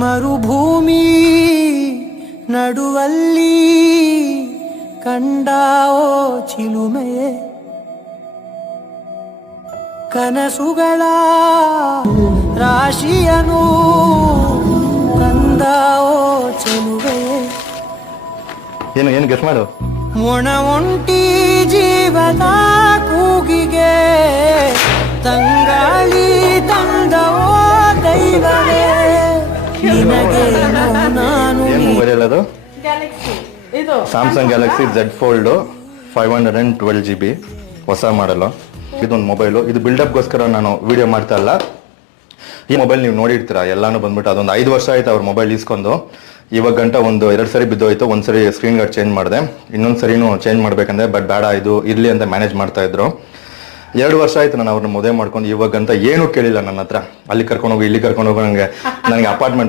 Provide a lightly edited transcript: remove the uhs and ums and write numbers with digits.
ಮರುಭೂಮಿ ನಡುವಲ್ಲಿ ಕಂಡಾವೋ ಚಿಲುಮೆಯೇ ಕನಸುಗಳ ರಾಶಿಯನು ಕಂದಾವೋ ಚೆಲುವೆಯೇ ಏನು ಏನು ಗೆಸ್ ಮಾಡು. ಮೊಣ ಒಂಟಿ ಜೀವದ ಕೂಗಿಗೆ ತಂಗಾಳಿ ತಂದವೋ ದೈವವೇ ನಿನಗೆ ನಾನು ಏನು ಮೊಬೈಲ್ ಹೇಳೋದು? ಗ್ಯಾಲಕ್ಸಿ ಇದು Samsung Galaxy Z Fold 512 GB ಹೊಸ ಮಾಡಲು. ಇದೊಂದು ಮೊಬೈಲು. ಇದು ಬಿಲ್ಡಪ್ಗೋಸ್ಕರ ನಾನು ವಿಡಿಯೋ ಮಾಡ್ತಾ ಇಲ್ಲ. ಈ ಮೊಬೈಲ್ ನೀವು ನೋಡಿರ್ತೀರ ಎಲ್ಲಾನು ಬಂದ್ಬಿಟ್ಟು ಅದೊಂದು 5 ವರ್ಷ ಆಯ್ತು ಅವ್ರ ಮೊಬೈಲ್ ಇಸ್ಕೊಂಡು. ಇವಾಗ ಗಂಟ ಒಂದು 2 ಸರಿ ಬಿದ್ದೋಯ್ತು. ಒಂದು ಸರಿ ಸ್ಕ್ರೀನ್ ಗಾರ್ಡ್ ಚೇಂಜ್ ಮಾಡಿದೆ, ಇನ್ನೊಂದು ಸರಿನೂ ಚೇಂಜ್ ಮಾಡ್ಬೇಕಂದ್ರೆ ಬಟ್ ಬೇಡ ಇದು ಇರಲಿ ಅಂತ ಮ್ಯಾನೇಜ್ ಮಾಡ್ತಾ ಇದ್ರು. 2 ವರ್ಷ ಆಯ್ತು ನಾನು ಅವ್ರನ್ನ ಮದುವೆ ಮಾಡ್ಕೊಂಡು. ಇವಾಗಂತ ಏನೂ ಕೇಳಿಲ್ಲ ನನ್ನ ಹತ್ರ. ಅಲ್ಲಿ ಕರ್ಕೊಂಡು ಹೋಗಿ ಇಲ್ಲಿ ಕರ್ಕೊಂಡು ಹೋಗೋ ನನಗೆ ಅಪಾರ್ಟ್ಮೆಂಟ್